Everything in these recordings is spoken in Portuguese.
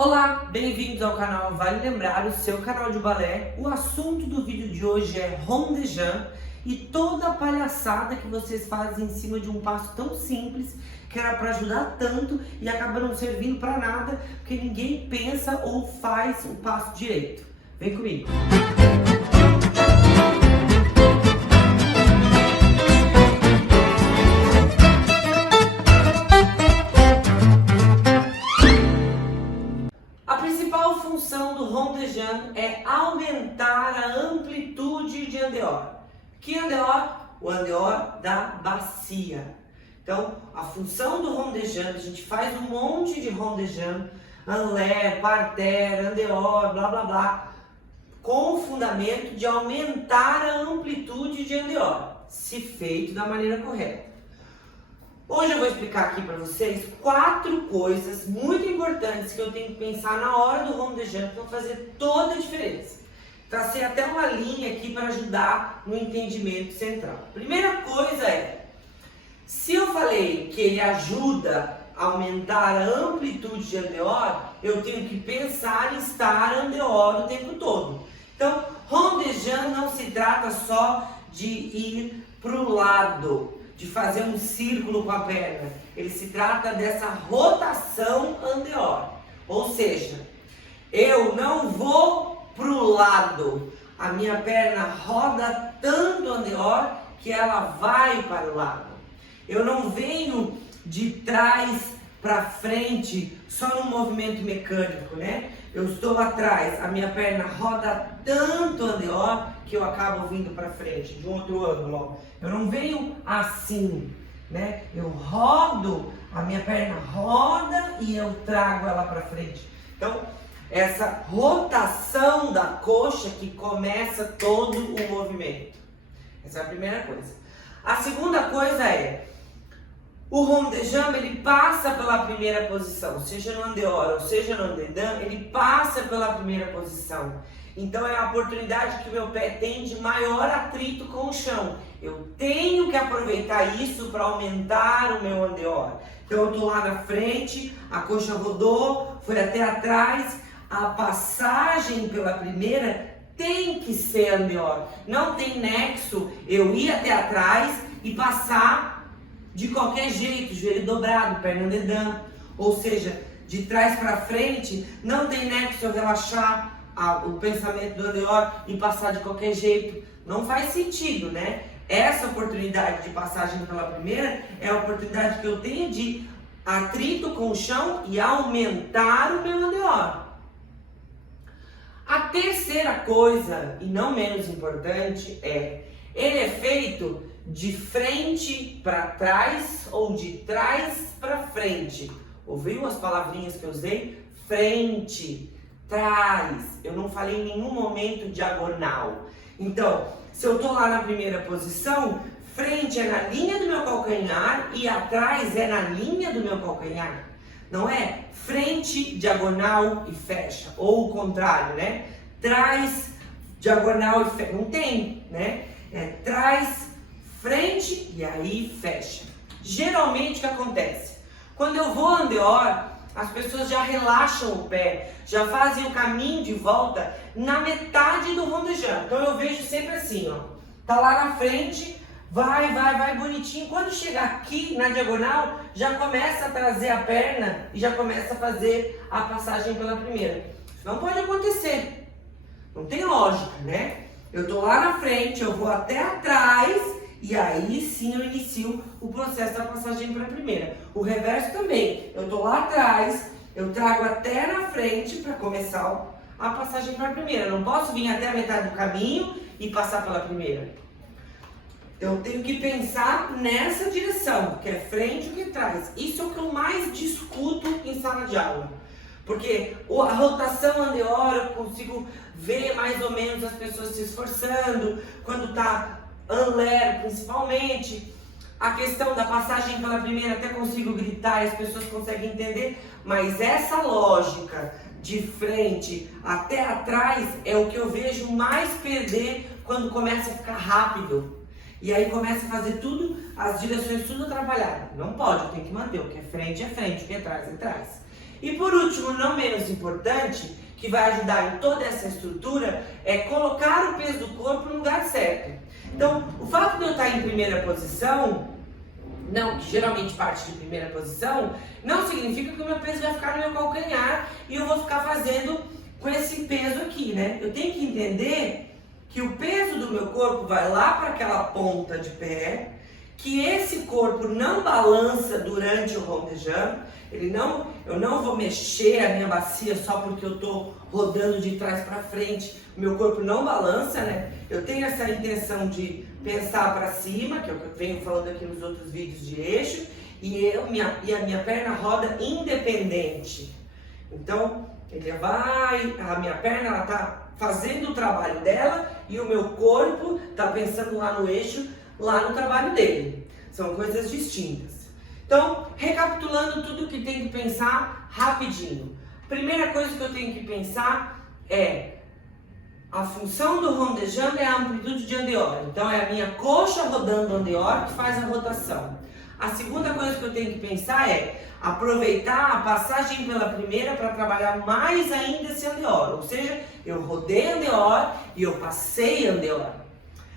Olá, bem-vindos ao canal Vale Lembrar, o seu canal de balé. O assunto do vídeo de hoje é rond de jambe e toda a palhaçada que vocês fazem em cima de um passo tão simples, que era para ajudar tanto e acaba não servindo para nada, porque ninguém pensa ou faz o passo direito. Vem comigo! A principal função do rond de jambe é aumentar a amplitude de andeor. Que andeor? O andeor da bacia. Então, a função do rond de jambe, a gente faz um monte de rond de jambe, enlaire, parterre, andeor, blá blá blá, com o fundamento de aumentar a amplitude de andeor, se feito da maneira correta. Hoje eu vou explicar aqui para vocês 4 coisas muito importantes que eu tenho que pensar na hora do rond de jambe que vão fazer toda a diferença. Tracei até uma linha aqui para ajudar no entendimento central. Primeira coisa é, se eu falei que ele ajuda a aumentar a amplitude de andeor, eu tenho que pensar em estar andeor o tempo todo. Então, rond de jambe não se trata só de ir para o lado, de fazer um círculo com a perna. Ele se trata dessa rotação andeor. Ou seja, eu não vou para o lado. A minha perna roda tanto andeor que ela vai para o lado. Eu não venho de trás para frente só no movimento mecânico, né? Eu estou atrás, a minha perna roda tanto andeor que eu acabo vindo para frente, de um outro ângulo, ó. Eu não venho assim, né? Eu rodo, a minha perna roda e eu trago ela para frente. Então, essa rotação da coxa que começa todo o movimento. Essa é a primeira coisa. A segunda coisa é, o rond de jambe, ele passa pela primeira posição, seja no andeor ou seja no andedam, ele passa pela primeira posição. Então é a oportunidade que o meu pé tem de maior atrito com o chão. Eu tenho que aproveitar isso para aumentar o meu andeor. Então eu estou lá na frente, a coxa rodou, foi até atrás, a passagem pela primeira tem que ser andeor. Não tem nexo eu ir até atrás e passar de qualquer jeito, joelho dobrado, perna andedam. Ou seja, de trás para frente, não tem nexo eu relaxar o pensamento do andeor e passar de qualquer jeito. Não faz sentido, né? Essa oportunidade de passagem pela primeira é a oportunidade que eu tenho de atrito com o chão e aumentar o meu andeor. A terceira coisa, e não menos importante, é ele é feito de frente para trás ou de trás para frente. Ouviu as palavrinhas que eu usei? Frente, trás. Eu não falei em nenhum momento diagonal. Então, se eu estou lá na primeira posição, frente é na linha do meu calcanhar e atrás é na linha do meu calcanhar. Não é frente, diagonal e fecha. Ou o contrário, né? Trás, diagonal e fecha. Não tem, né? É trás, frente e aí fecha. Geralmente o que acontece? Quando eu vou andeor, as pessoas já relaxam o pé, já fazem o caminho de volta na metade do rond de jambe. Então eu vejo sempre assim, ó. Tá lá na frente, vai bonitinho. Quando chegar aqui na diagonal, já começa a trazer a perna e já começa a fazer a passagem pela primeira. Isso não pode acontecer. Não tem lógica, né? Eu tô lá na frente, eu vou até atrás e aí sim eu inicio o processo da passagem para a primeira. O reverso também. Eu tô lá atrás, eu trago até na frente para começar a passagem para a primeira. Eu não posso vir até a metade do caminho e passar pela primeira. Eu tenho que pensar nessa direção, que é frente e que trás. Isso é o que eu mais discuto em sala de aula. Porque a rotação andeor eu consigo ver mais ou menos as pessoas se esforçando, quando tá enlaire principalmente. A questão da passagem pela primeira até consigo gritar e as pessoas conseguem entender, mas essa lógica de frente até atrás é o que eu vejo mais perder quando começa a ficar rápido. E aí começa a fazer tudo, as direções tudo atrapalhadas. Não pode, eu tenho que manter. O que é frente, o que é trás, é trás. E por último, não menos importante, que vai ajudar em toda essa estrutura, é colocar o peso do corpo no lugar certo. Então, o fato de eu estar em primeira posição, não, que geralmente parte de primeira posição, não significa que o meu peso vai ficar no meu calcanhar e eu vou ficar fazendo com esse peso aqui, né? Eu tenho que entender que o peso do meu corpo vai lá para aquela ponta de pé, que esse corpo não balança durante o rondejando, eu não vou mexer a minha bacia só porque eu estou rodando de trás para frente, o meu corpo não balança, né? Eu tenho essa intenção de pensar para cima, que é o que eu venho falando aqui nos outros vídeos de eixo, e a minha perna roda independente. Então, a minha perna ela tá fazendo o trabalho dela e o meu corpo tá pensando lá no eixo, lá no trabalho dele. São coisas distintas. Então, recapitulando tudo que tem que pensar rapidinho. Primeira coisa que eu tenho que pensar é a função do rondejando é a amplitude de andeor. Então, é a minha coxa rodando o andeor que faz a rotação. A segunda coisa que eu tenho que pensar é aproveitar a passagem pela primeira para trabalhar mais ainda esse andeor. Ou seja, eu rodei andeor e eu passei andeor.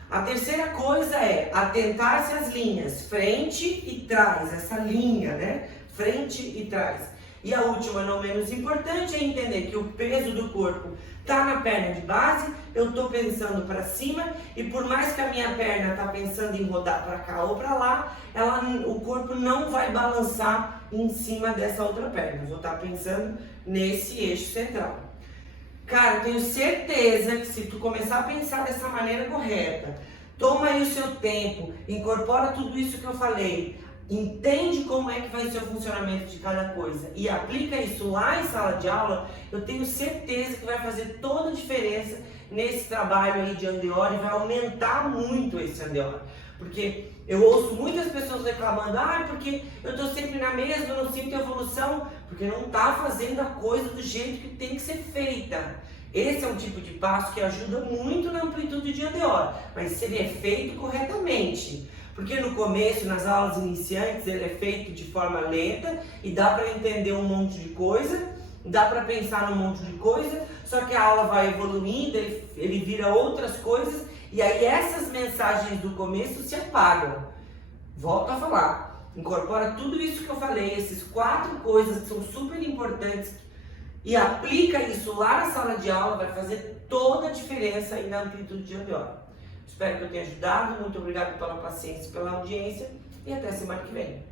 A terceira coisa é atentar-se às linhas, frente e trás, essa linha, né? Frente e trás. E a última, não menos importante, é entender que o peso do corpo está na perna de base, eu estou pensando para cima e por mais que a minha perna está pensando em rodar para cá ou para lá, o corpo não vai balançar em cima dessa outra perna. Eu vou estar pensando nesse eixo central. Cara, eu tenho certeza que se tu começar a pensar dessa maneira correta, toma aí o seu tempo, incorpora tudo isso que eu falei, entende como é que vai ser o funcionamento de cada coisa e aplica isso lá em sala de aula, eu tenho certeza que vai fazer toda a diferença nesse trabalho aí de andeor e vai aumentar muito esse andeor. Porque eu ouço muitas pessoas reclamando, porque eu estou sempre na mesma, eu não sinto evolução, porque não está fazendo a coisa do jeito que tem que ser feita. Esse é um tipo de passo que ajuda muito na amplitude de andeor, mas se ele é feito corretamente. Porque no começo, nas aulas iniciantes, ele é feito de forma lenta e dá para entender um monte de coisa, dá para pensar num monte de coisa, só que a aula vai evoluindo, ele vira outras coisas e aí essas mensagens do começo se apagam. Volto a falar, incorpora tudo isso que eu falei, essas 4 coisas que são super importantes e aplica isso lá na sala de aula, vai fazer toda a diferença aí na amplitude de andeor. Espero que eu tenha ajudado, muito obrigado pela paciência, pela audiência e até semana que vem.